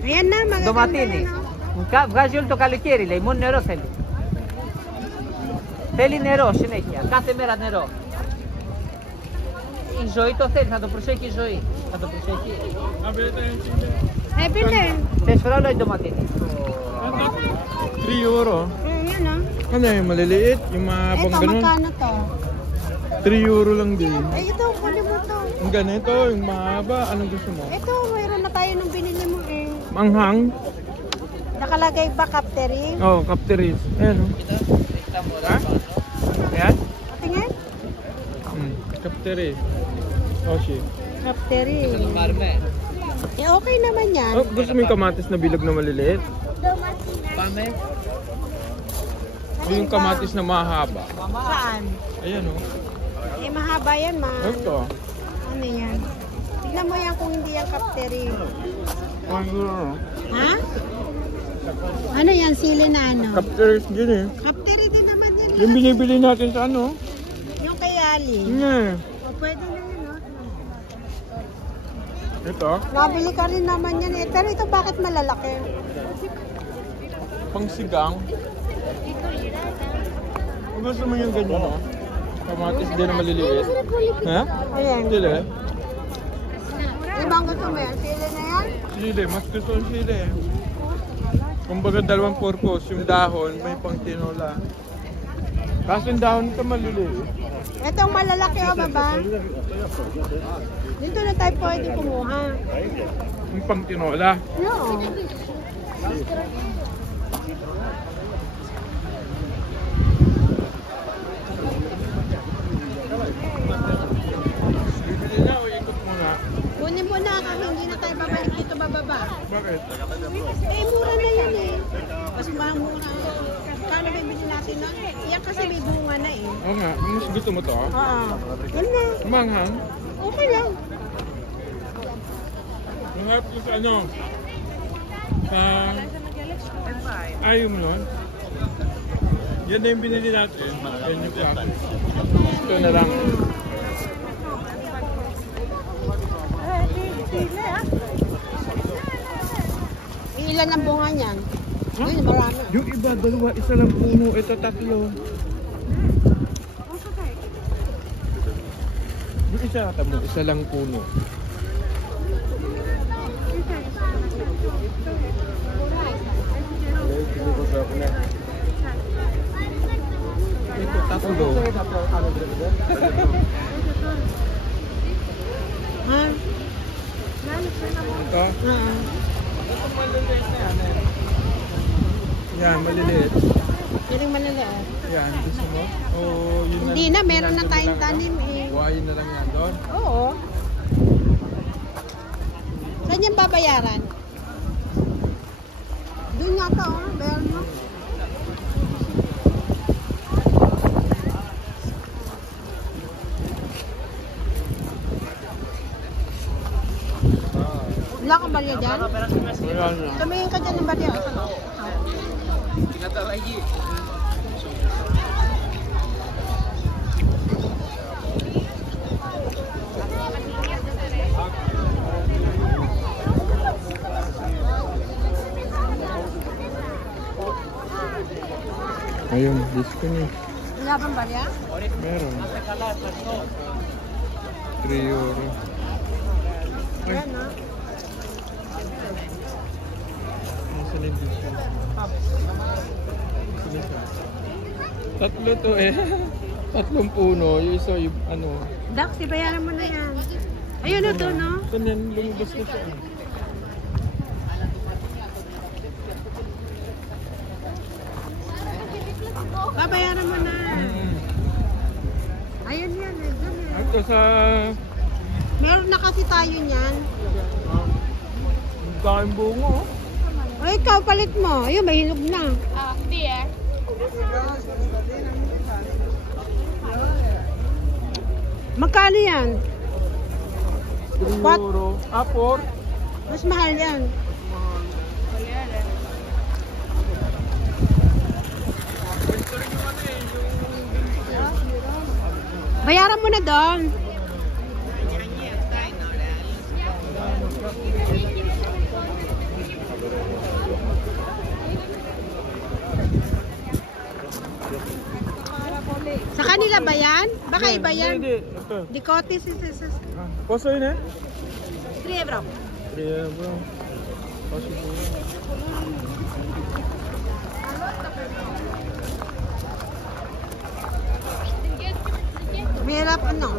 Ayan na, mga Domatini. Gajul to καλοκαίρι, λέει, μόνο νερό θέλει. Θέλει νερό συνέχεια, κάθε μέρα νερό. Η ζωή το θέλει, θα το προσέχει η ζωή. Θα το προσέχει. Ebile. Θες φρόλο ή ντοματίνι? 3 euro. Yan o. Ano yung maliliit? Yung mahabang Ito, ganun? magkano to? 3 euro lang din. Eh, ito, kunin mo to. Yung ganito, yung mahaba. Anong gusto mo? Ito, mayroon na tayo nung binili mo eh. Manghang? Nakalagay pa kapteri. Oo, oh, kapteris. Ayan o. Ha? Ayan? Tingin? Kapteris. Oshi. Kapteri. Eh, okay naman yan. Oh, gusto mo yung kamatis na bilog na maliliit? Πάμε. O yung kamatis na mahaba? Saan? Ayan o. Eh, mahaba yan, ma. Ito. Ano yan? Tignan mo yan kung hindi yan kapteri. Ha? Ano yan? Sili na ano? Kapteris din eh. Kapteri din naman yan. Yung binibili natin sa ano? Yung kay Ali. Yeah. O, pwede na yun, no? Ito. Nabili ka rin naman yan eh. Pero ito bakit malalaki? Pangsigang. Kung gusto mo yung ganyan o. Kamatis din na maliliit. Ha? Ayan. Sili? Ibang gusto mo yan? Sili na yan? Sili. Mas gusto yung sili eh. Kumbaga dalawang purpose. Yung dahon may pang tinola. Kaso yung dahon ito maliliit. Itong malalaki o baba? Dito na tayo pwede kumuha. Yung pang tinola. No. Bibili na o ikot mo na. Kunin mo na kasi hindi na tayo babalik dito bababa. Bakit? Eh, mura na yan eh. Mas mura. Kano bibili natin na? Yan kasi may bunga na eh. Oo nga. Mas gusto mo to? Oo. Yan na. Manghang. Okay lang. Mahap ko sa ano? Sa... Ayaw mo nun? Yan na yung binili natin. Yan yung klase. Ito na lang. Ilan ang bunga niyan? Ay, marami. Yung iba, dalawa, isa lang puno. Ito, tatlo. Yung isa, tamo, isa lang puno. Ito, tatlo. Ha? Ito. Ito maliliit na yan. Yan, maliliit. Galing maliliit. Yan, gusto mo? Oh, yun Hindi na, meron na tayong tanim eh. Buhayin na lang yan doon. Oo. Saan yung babayaran? Doon nga to, oh. Bayaran mo. Wala kang balya dyan? Wala na. Tumingin ka dyan ng balya. Ayun, disco niya. Wala Wala bang barya? Meron. 3 euro. Ay, Yan, no? nasa libis yun. Tatlo to eh. Tatlong puno. Yung isa yung ano. Dax, ibayaran mo na yan. Ayun na to, no? Ito na, lumabas na siya. Babayaran mo na. Ayun yan, eh. Dun, eh. Ito sa... Meron na kasi tayo niyan. Ang daming bungo. Oh. O ikaw, palit mo. Ayun, may hinog na. Hindi eh. Magkano yan? 3 What? euro. 4. Mas mahal yan. Bayaran mo na doon. Sa kanila ba yan? Baka iba yan. Hindi, ito. Dikotis is Poso yun eh? 3 euro. 3 euro. Poso po yun. Mahirap ano.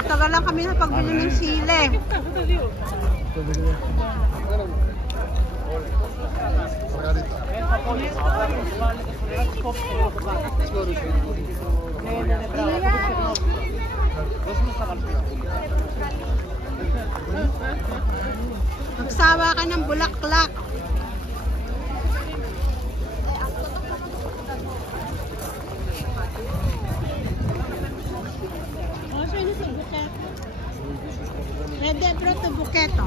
Tagal lang kami sa pagbili ng sile. Magsawa ka ng bulaklak. Pwede bro to buketo.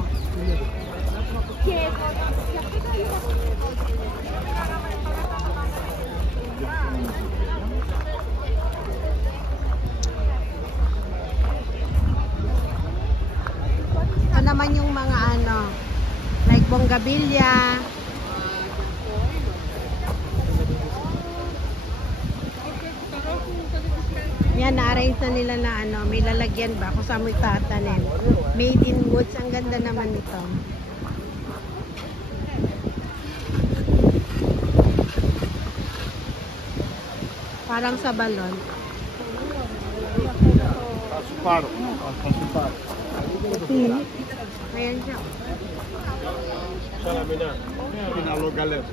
Ito naman yung mga ano, like bonggabilya. Yan, na-arrange na nila na ano, may lalagyan ba kung saan mo itatanim. Made in woods, ang ganda naman nito. Parang sa balon. Ayan siya. Salamina. Pinalo galet.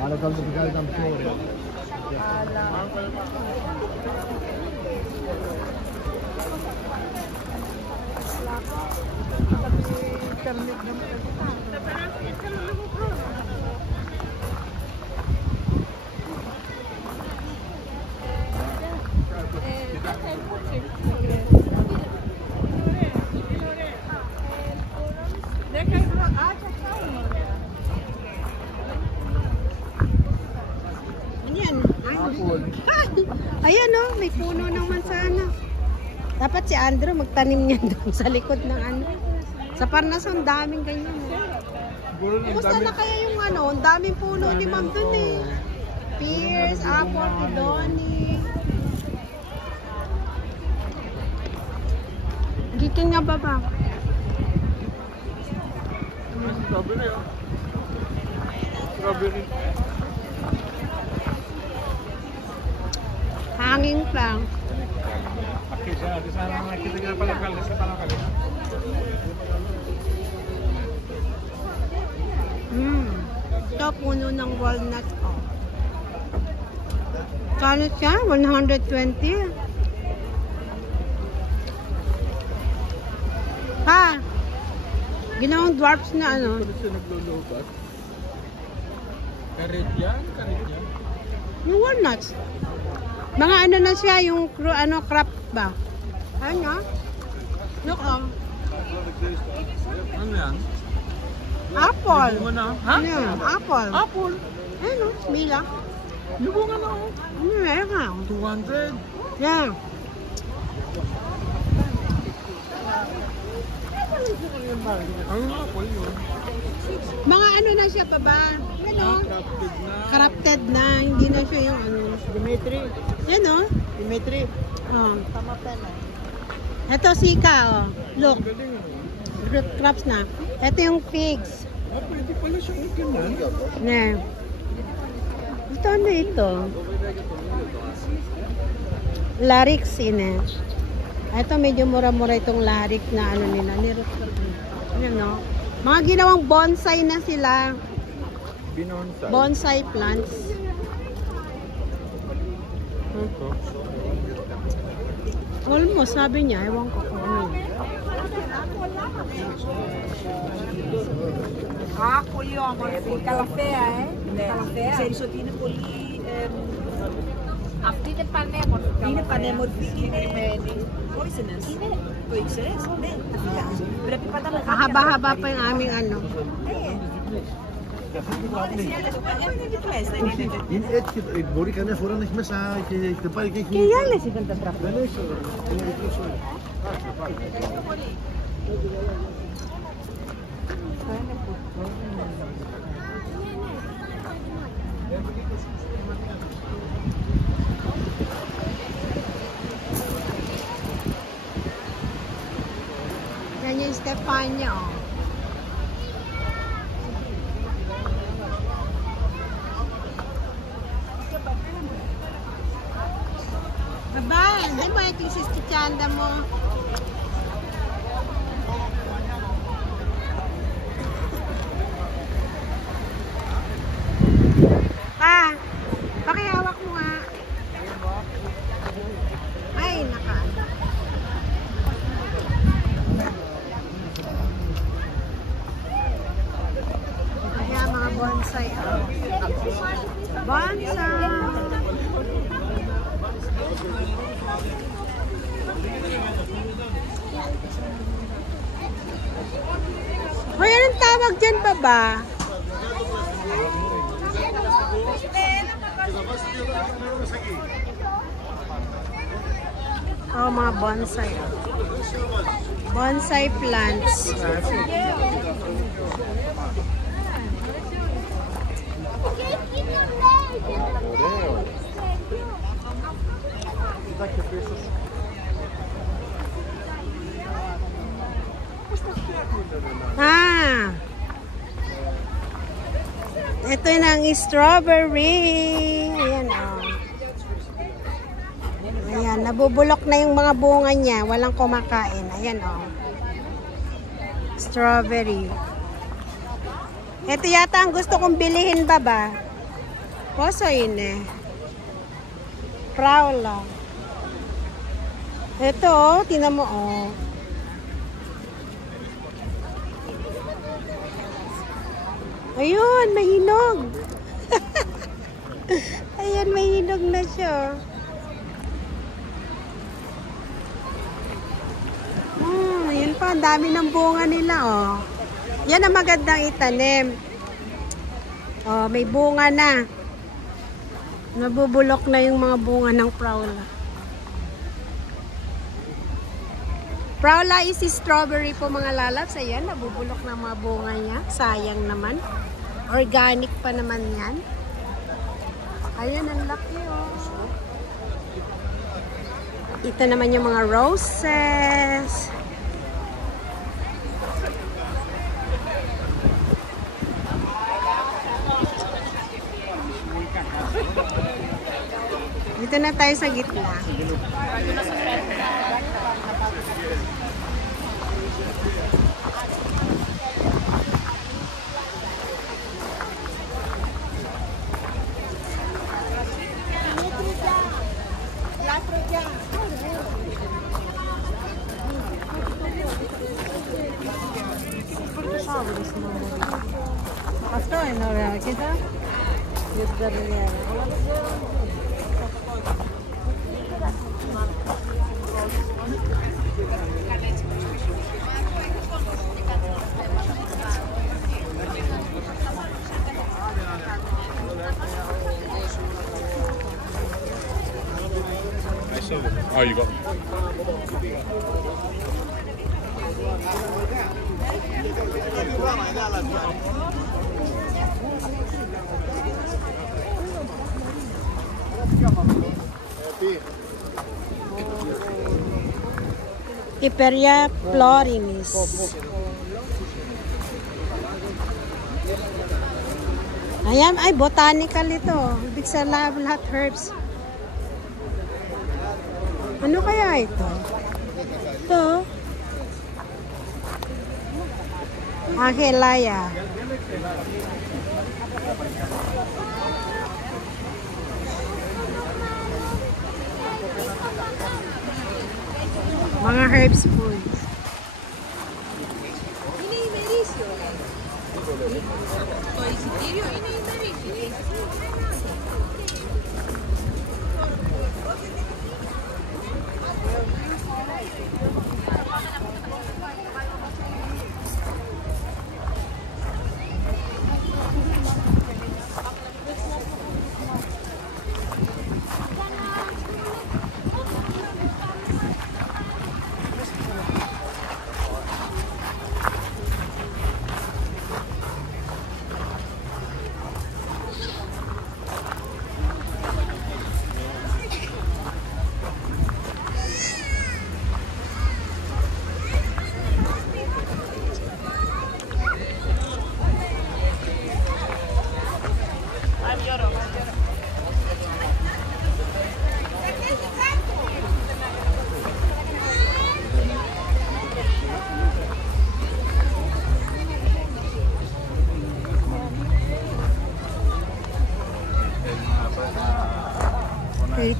Ala kaldo bigal dam fiore. Ayan o, may puno ng mansana. Dapat si Andrew magtanim niyan doon sa likod ng ano. Sa Parnason, daming ganyan. Gusto na kaya yung ano, ang daming puno ni Ma'am doon eh. Pears, apple, pidoni. Dito nga baba. Strawberry oh. Strawberry. Hanging lang. Di sana nakita kita pala sa palakal. Ito, puno ng walnut. Oh. Kano siya? 120. Ha? Ginawang dwarfs na ano. Ito siya naglulubat. Karit yan? Yung walnuts. Mga ano na siya, yung ano, crop ba? Ano? Look, oh. Ano yan? Apple. Bunga na? Ha? Ano? Apple. Apple. Ano? Mila. Yung bunga na oh. Meron nga. 200. Yeah. Ang apple yun. Mga ano na siya pa ba? Ano? Crafted na. Crafted na, hindi na siya yung ano. Dimitri. Yan o. Dimitri. Oh. Tama pa na. Ito sika oh. Look, Galing ano. crafts na. Ito yung pigs. Pwede pala siyang ganyan. Ne. Ito ano ito? Larix ine. Ito medyo mura-mura itong larik na ano nila. Ano no? Mga ginawang bonsai na sila. Binonsai. Bonsai plants. Ito. Almost, sabi niya. Ewan ko kung ano. Ah, quello il caffè, senso tiene quelli Αυτή πανέμορφη. είναι πανέμορφη και είναι poisonous. Poisonous? Ναι, αυτά. Πρέπει πάντα να κάνουμε. Mahaba-haba pa yung aming ano. Είναι διπλές, δεν είναι. Είναι έτσι, μπορεί καμιά φορά να έχει μέσα και χτυπάει και έχει... Και οι άλλες είχαν τα τραπέζια. Δεν έχει, είναι μικρός όλος. Yan yung Stefania. Oh. Baba, di ba ito yung sistichanda mo? Pa, pakihawak mo nga. Ay, naka. Ayan, mga bonsai. Oh. Bonsai. Hoy, anong tawag dyan, baba? Oh, mga bonsai. Bonsai plants. Ah. Ito yung ang strawberry. Ayan, oh. Ayan, nabubulok na yung mga bunga niya. Walang kumakain. Ayan, oh. Strawberry. Ito yata ang gusto kong bilihin, baba. Poso yun eh. Praula. Ito, oh. Tingnan mo, oh. Ayun, may hinog. Ayan, may hinog na siya. Yun pa, ang dami ng bunga nila, oh. Yan ang magandang itanim. Oh, may bunga na. Nabubulok na yung mga bunga ng Praula. Praula is strawberry po, mga lalabs. Ayan, nabubulok na mga bunga niya. Sayang naman. Organic pa naman yan. Ayan, ang laki, oh. Ito naman yung mga roses. Dito na tayo sa gitna. Αυτό είναι ωραίο, κοίτα. Για την καρδιέρα. Oh, you got them. Piperia florinis. Ayan, ay botanical ito. Ibig sabihin lahat herbs. Ano kaya ito? Ito. Agelaya. Mga herbs foods.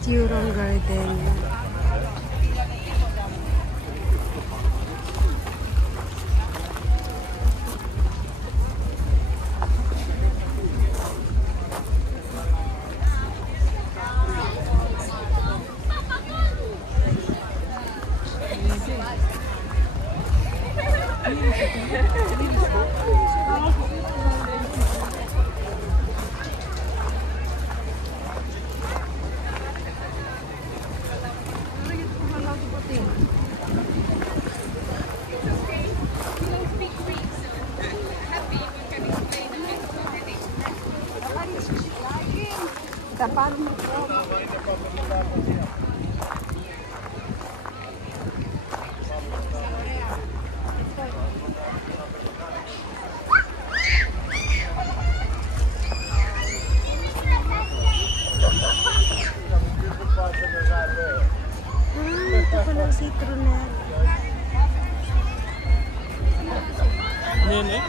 Turong Garden. Ito pala citronella. Yan eh.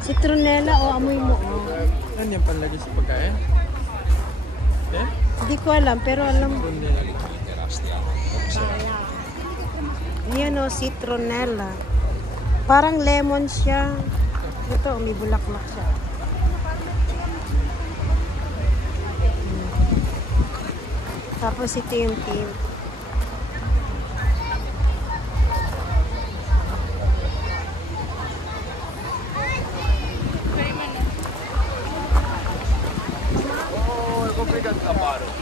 Citronella o amoy mo. Oh. Ano yung panlagay sa pagkain? Eh? Hindi ko alam pero alam. Yan o, citronella. Parang lemon siya. Ito, may bulaklak siya. Tapos ito yung pink. Oh, é complicado, caparo.